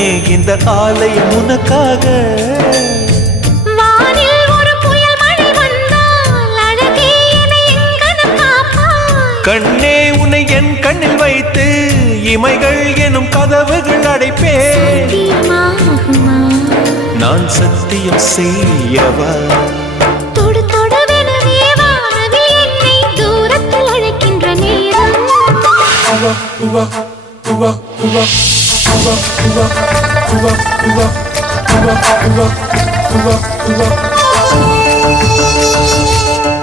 கண்ணே இந்த ஆலயம் உனக்காக. வானில் ஒரு புயல் மழை வந்தால் அழகே என்னை எங்கனம் காப்பாய். கண்ணே உன்னை என் கண்ணில் வைத்து இமைகள் எனும் கதவுகள் அடைப்பேன். சத்தியமாகுமா? நான் சத்தியம் செய்யவா? தொடு தொடுவெனவே வானவில் என்னை தூரத்தில் அழைக்கின்ற நேரம்.